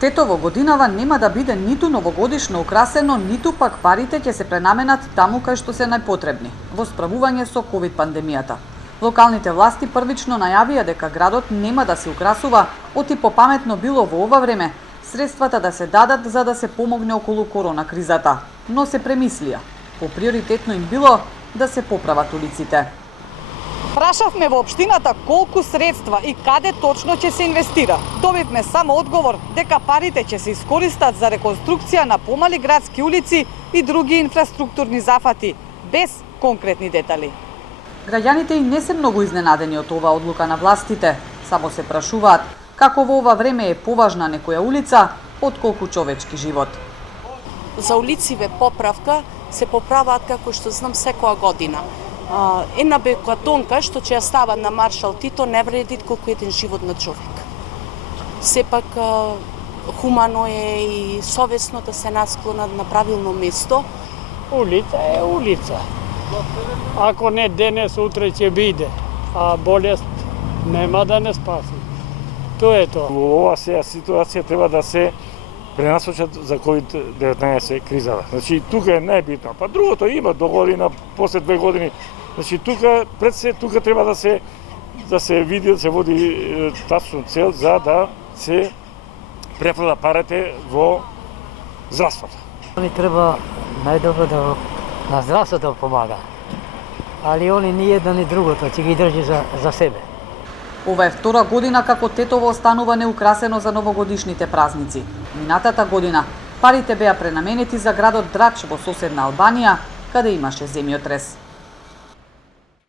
Тетово годинава нема да биде ниту новогодишно украсено, ниту пак парите ќе се пренаменат таму кај што се најпотребни, во справување со ковид пандемијата. Локалните власти првично најавија дека градот нема да се украсува, оти попаметно било во ова време средствата да се дадат за да се помогне околу корона кризата, но се премислија. Поприоритетно им било да се поправат улиците. Прашавме во општината колку средства и каде точно ќе се инвестира. Добивме само одговор дека парите ќе се искористат за реконструкција на помали градски улици и други инфраструктурни зафати, без конкретни детали. Граѓаните и не се многу изненадени од оваа одлука на властите, само се прашуваат како во ова време е поважна некоја улица отколку човечки живот. За улициве поправка се поправаат како што знам секоја година. Една бекатонка што ќе ја стават на Маршал Тито не вреди колку еден живот на човек. Сепак хумано е и совесно да се насклонат на правилно место. Улица е улица. Ако не денес, утре ќе биде, а болест нема да не спаси. Тоа е тоа. Во ова ситуација треба да се пренасочат за COVID-19 кризата. Значи, тука е најбитно. Па другото има до година, после 2 години. Значи, тука, пред се, тука треба да се види, да се води тачно цел за да се префрла парите во здравството. Они треба најдобро да на здравството помага. Али они ни едно ни другото, ќе ги држи за себе. Ова е втора година како Тетово останува неукрасено за новогодишните празници. Минатата година парите беа пренаменети за градот Драч во соседна Албанија, каде имаше земјотрес.